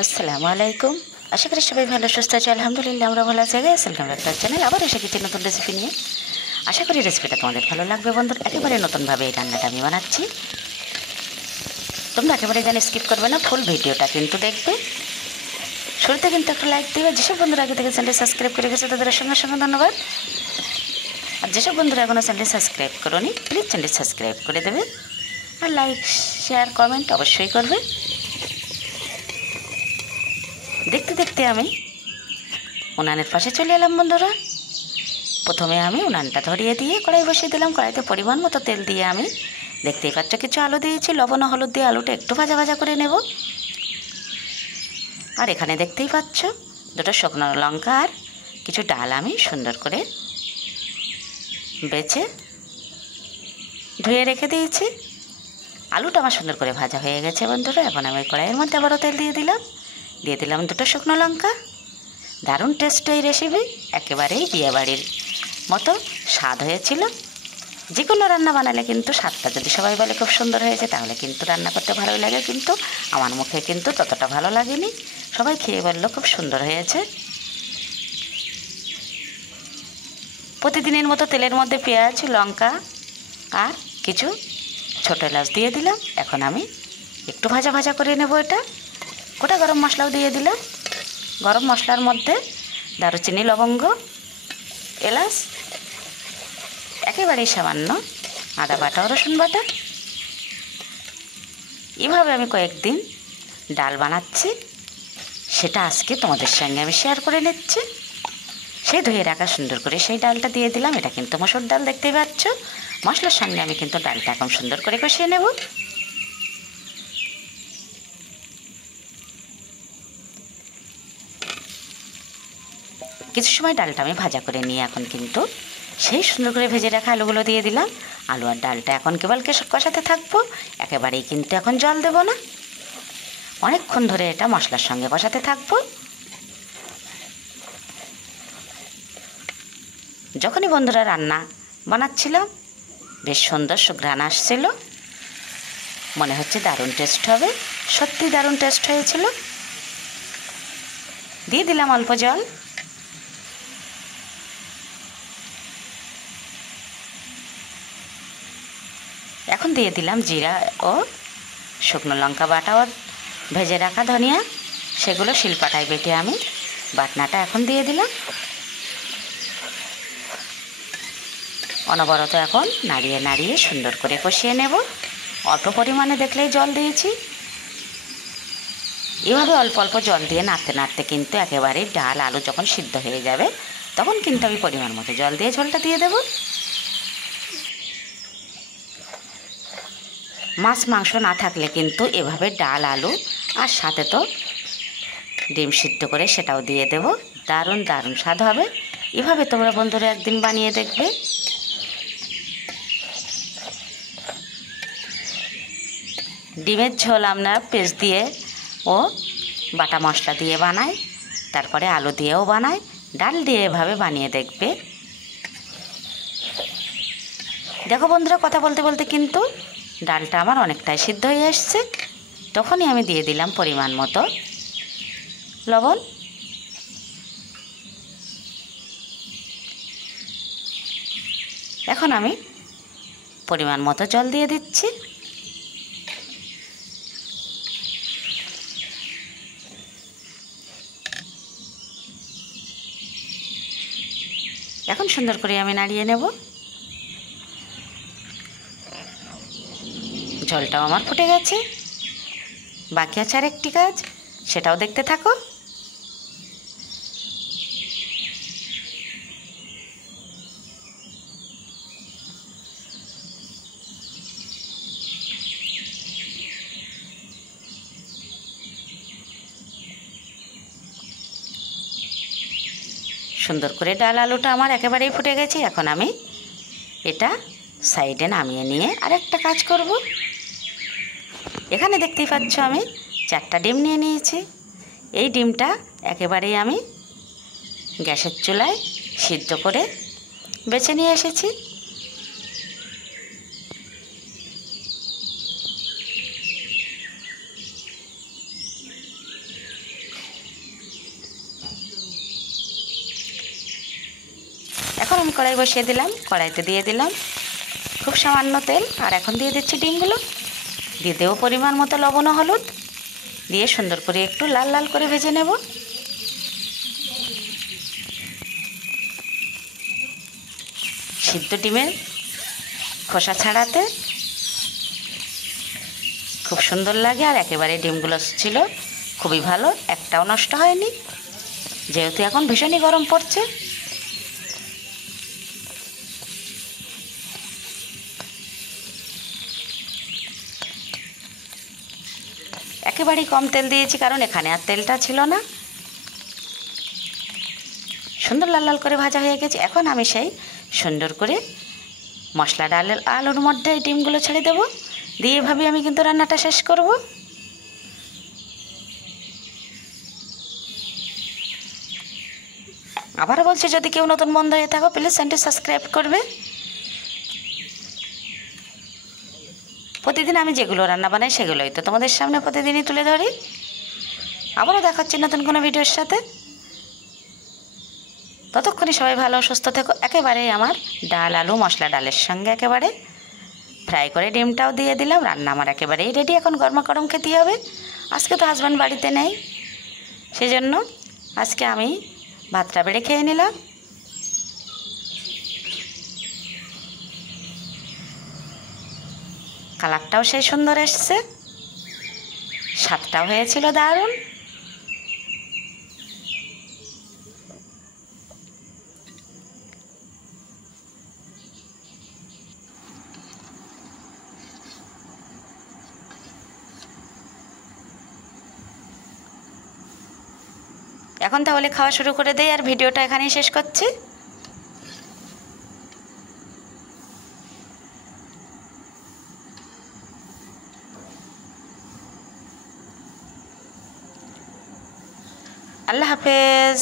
আসসালামু আলাইকুম। আশা করি সবাই ভালো সুস্থ আছে। আলহামদুলিল্লাহ আমরা ভালো আছি। Welcome back to our channel. আবার এসে গেছি নতুন রেসিপি নিয়ে। আশা করি রেসিপিটা তোমাদের ভালো লাগবে বন্ধুরা। একেবারে নতুনভাবে এই রান্নাটা আমি বানাচ্ছি। তোমরা একেবারে জানি স্কিপ করবে না, ফুল ভিডিওটা কিন্তু দেখবে। শুরুতে কিন্তু একটা লাইক দেবে। যেসব বন্ধুরা আগে থেকে চ্যানেলটি সাবস্ক্রাইব করে গেছে তাদের সঙ্গে সঙ্গে ধন্যবাদ। আর যেসব বন্ধুরা এখনও চ্যানেলটি সাবস্ক্রাইব করোনি প্লিজ চ্যানেলটি সাবস্ক্রাইব করে দেবে। আর লাইক শেয়ার কমেন্ট অবশ্যই করবে। দেখতে দেখতে আমি উনানের পাশে চলে এলাম বন্ধুরা। প্রথমে আমি উনানটা ধরিয়ে দিয়ে কড়াই বসিয়ে দিলাম। কড়াইতে পরিমাণ মতো তেল দিয়ে আমি দেখতেই পাচ্ছ কিছু আলু দিয়েছি। লবণ ও হলুদ দিয়ে আলুটা একটু ভাজা ভাজা করে নেব। আর এখানে দেখতেই পাচ্ছ দুটো শুকনো লঙ্কা আর কিছু ডাল আমি সুন্দর করে বেছে ধুয়ে রেখে দিয়েছি। আলুটা আমার সুন্দর করে ভাজা হয়ে গেছে বন্ধুরা। এখন আমি কড়াইয়ের মধ্যে আবারও তেল দিয়ে দিলাম দুটো শুকনো লঙ্কা। দারুণ টেস্ট এই রেসিপি, একেবারেই বিয়েবাড়ির মতো স্বাদ হয়েছিল। যে কোনো রান্না বানালে কিন্তু স্বাদটা যদি সবাই বলে খুব সুন্দর হয়েছে তাহলে কিন্তু রান্না করতে ভালোই লাগে, কিন্তু আমার মুখে কিন্তু ততটা ভালো লাগেনি। সবাই খেয়ে বললো খুব সুন্দর হয়েছে। প্রতিদিনের মতো তেলের মধ্যে পেঁয়াজ লঙ্কা আর কিছু ছোটো এলাচ দিয়ে দিলাম। এখন আমি একটু ভাজা ভাজা করে নেব এটা। গোটা গরম মশলাও দিয়ে দিলাম। গরম মশলার মধ্যে দারুচিনি লবঙ্গ এলাচ একেবারেই সামান্য আদা বাটা ও রসুন বাটা। এভাবে আমি কয়েকদিন ডাল বানাচ্ছি, সেটা আজকে তোমাদের সঙ্গে আমি শেয়ার করে নিচ্ছি। সেই ধুয়ে রাখা সুন্দর করে সেই ডালটা দিয়ে দিলাম। এটা কিন্তু মসুর ডাল, দেখতেই পাচ্ছ। মশলার সঙ্গে আমি কিন্তু ডালটা এখন সুন্দর করে কষিয়ে নেব। কিছু সময় ডালটা আমি ভাজা করে নিয়ে এখন কিন্তু সেই সুন্দর করে ভেজে রাখা আলুগুলো দিয়ে দিলাম। আলু আর ডালটা এখন কেবল কষাতে থাকবো, একেবারেই কিন্তু এখন জল দেব না। অনেকক্ষণ ধরে এটা মশলার সঙ্গে কষাতে থাকবো। যখনই বন্ধুরা রান্না বানাচ্ছিলাম বেশ সুন্দর সুঘ্রাণ আসছিল, মনে হচ্ছে দারুণ টেস্ট হবে। সত্যি দারুণ টেস্ট হয়েছিল। দিয়ে দিলাম অল্প জল। এখন দিয়ে দিলাম জিরা ও শুকনো লঙ্কা বাটা ও ভেজে রাখা ধনিয়া, সেগুলো শিলপাটায় বেটে আমি বাটনাটা এখন দিয়ে দিলাম। অনবরত এখন নাড়িয়ে নাড়িয়ে সুন্দর করে কষিয়ে নেব। অল্প পরিমাণে দেখলেই জল দিয়েছি। এভাবে অল্প অল্প জল দিয়ে নাড়তে নাড়তে কিন্তু একেবারে ডাল আলু যখন সিদ্ধ হয়ে যাবে তখন কিন্তু আমি পরিমাণ মতো জল দিয়ে ঝোলটা দিয়ে দেব। মাছ মাংস না থাকলে কিন্তু এভাবে ডাল আলু আর সাথে তো ডিম সিদ্ধ করে সেটাও দিয়ে দেব। দারুণ দারুণ স্বাদ হবে। এভাবে তোমরা বন্ধুরা একদিন বানিয়ে দেখবে। ডিমের ঝোল আমরা পেস্ট দিয়ে ও বাটা মশলা দিয়ে বানাই, তারপরে আলু দিয়েও বানাই, ডাল দিয়ে এভাবে বানিয়ে দেখবে। দেখো বন্ধুরা, কথা বলতে বলতে কিন্তু ডালটা আমার অনেকটাই সিদ্ধ হয়ে এসছে। তখনই আমি দিয়ে দিলাম পরিমাণ মতো লবণ। এখন আমি পরিমাণ মতো জল দিয়ে দিচ্ছি। এখন সুন্দর করে আমি নাড়িয়ে নেব। জলটাও আমার ফুটে গেছে। বাকি আছে আর একটি কাজ, সেটাও দেখতে থাকো। সুন্দর করে ডাল আলুটা আমার একেবারেই ফুটে গেছে। এখন আমি এটা সাইডে নামিয়ে নিয়ে আরেকটা কাজ করব। এখানে দেখতেই পাচ্ছ আমি 4টা ডিম নিয়ে নিয়েছি। এই ডিমটা একেবারেই আমি গ্যাসের চুলায় সিদ্ধ করে বেছে নিয়ে এসেছি। কড়াই বসিয়ে দিলাম, কড়াইতে দিয়ে দিলাম খুব সামান্য তেল, আর এখন দিয়ে দিচ্ছি ডিমগুলো, দিয়ে দেবো পরিমাণ মতো লবণ ও হলুদ, দিয়ে সুন্দর করে একটু লাল লাল করে ভেজে নেব। সিদ্ধ ডিমের খোসা ছাড়াতে খুব সুন্দর লাগে, আর একেবারে ডিমগুলো ছিল খুবই ভালো, একটাও নষ্ট হয়নি, যেহেতু এখন ভীষণই গরম পড়ছে। একেবারেই কম তেল দিয়েছি, কারণ এখানে আর তেলটা ছিল না। সুন্দর লাল লাল করে ভাজা হয়ে গেছে। এখন আমি সেই সুন্দর করে মশলা ডালের আলুর মধ্যে এই ডিমগুলো ছেড়ে দেবো, দিয়ে এভাবে আমি কিন্তু রান্নাটা শেষ করব। আবারও বলছি, যদি কেউ নতুন বন্ধু হয়ে থাকো প্লিজ চ্যানেলটি সাবস্ক্রাইব করবে। প্রতিদিন আমি যেগুলো রান্না বানাই সেগুলোই তো তোমাদের সামনে প্রতিদিনই তুলে ধরি। আবারও দেখাচ্ছি নতুন কোনো ভিডিওর সাথে। ততক্ষণে সবাই ভালো সুস্থ থেকো। একেবারেই আমার ডাল আলু মশলা ডালের সঙ্গে একেবারে ফ্রাই করে ডিমটাও দিয়ে দিলাম। রান্না আমার একেবারেই রেডি, এখন গরমা গরম খেতে হবে। আজকে তো হাজব্যান্ড বাড়িতে নেই, সেজন্য আজকে আমি ভাতটা বেড়ে খেয়ে নিলাম। কালারটাও সেই সুন্দর এসছে, স্বাদটাও হয়েছিল দারুণ। এখন তাহলে খাওয়া শুরু করে দেই, আর ভিডিওটা এখানেই শেষ করছি। আল্লাহ হাফেজ।